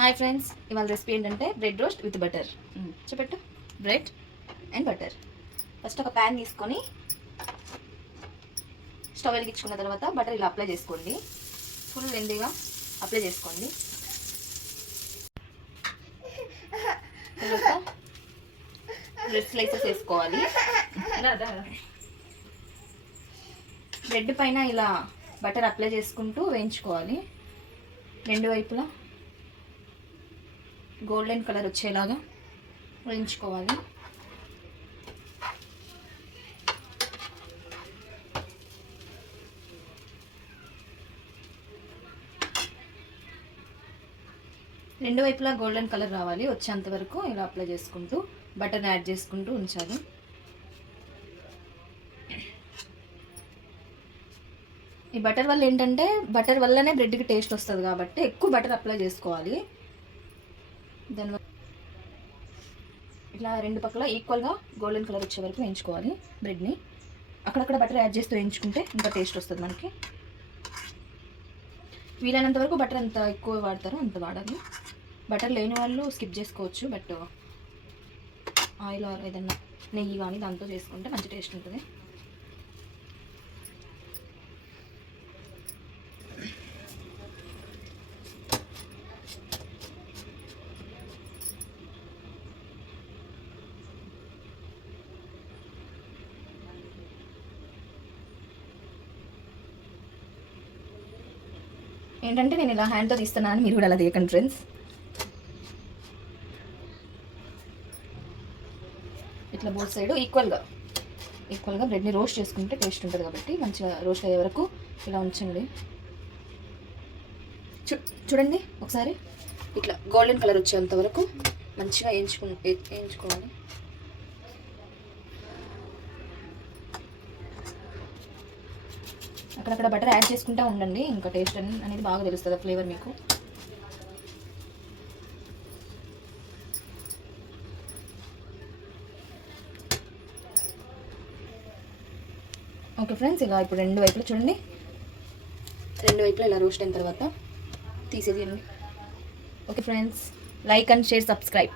Hi friends ఇవాళ recipe ఏంటంటే bread roast with butter చెప్పట్టు బ్రెడ్ అండ్ బటర్ ఫస్ట్ ఒక ప్యాన్ తీసుకొని స్టవ్ వెలిగించుకున్న తర్వాత బటర్ ఇలా అప్లై చేసుకోండి. ఫుల్ లెందీగా అప్లై చేసుకోండి. బ్రెడ్ స్లైసెస్ వేసుకోవాలి. బ్రెడ్ పైన ఇలా బటర్ అప్లై చేసుకుంటూ వేయించుకోవాలి. రెండు వైపులా. గోల్డెన్ కలర్ వచ్చేలాగా వేయించుకోవాలి. రెండు వైపులా గోల్డెన్ కలర్ రావాలి వచ్చేంత వరకు ఇలా అప్లై చేసుకుంటూ బటర్ యాడ్ చేసుకుంటూ ఉంచాలి. ఈ బటర్ వల్ల ఏంటంటే బటర్ వల్లనే బ్రెడ్కి టేస్ట్ వస్తుంది కాబట్టి ఎక్కువ బటర్ అప్లై చేసుకోవాలి. దానివల్ల ఇట్లా రెండు పక్కల ఈక్వల్గా గోల్డెన్ కలర్ వచ్చే వరకు వేయించుకోవాలి బ్రెడ్ని అక్కడక్కడ బటర్ యాడ్ చేస్తూ వేయించుకుంటే ఇంకా టేస్ట్ వస్తుంది మనకి. వీలైనంత వరకు బటర్ ఎంత ఎక్కువ వాడతారో అంత వాడాలి. బటర్ లేని వాళ్ళు స్కిప్ చేసుకోవచ్చు బట్ ఆయిల్ ఆర్ ఏదన్నా నెయ్యి కానీ దాంతో చేసుకుంటే మంచి టేస్ట్ ఉంటుంది. ఏంటంటే నేను ఇలా హ్యాండ్తో తీస్తున్నాను మీరు కూడా అలా తీయకండి ఫ్రెండ్స్ ఇట్లా బోత్ సైడ్ ఈక్వల్గా ఈక్వల్గా బ్రెడ్ని రోస్ట్ చేసుకుంటే టేస్ట్ ఉంటుంది కాబట్టి మంచిగా రోస్ట్ అయ్యే వరకు ఇలా ఉంచండి. చూ చూడండి ఒకసారి. ఇట్లా గోల్డెన్ కలర్ వచ్చేంత వరకు మంచిగా వేయించుకు వేయించుకోవాలి అక్కడక్కడ బటర్ యాడ్ చేసుకుంటూ ఉండండి. ఇంకా టేస్ట్ అనేది బాగా తెలుస్తుంది ఫ్లేవర్ మీకు. ఓకే ఫ్రెండ్స్ ఇలా ఇప్పుడు రెండు వైపులు చూడండి. రెండు వైపులు ఇలా రోస్ట్ అయిన తర్వాత తీసేయండి. Okay friends like and share subscribe.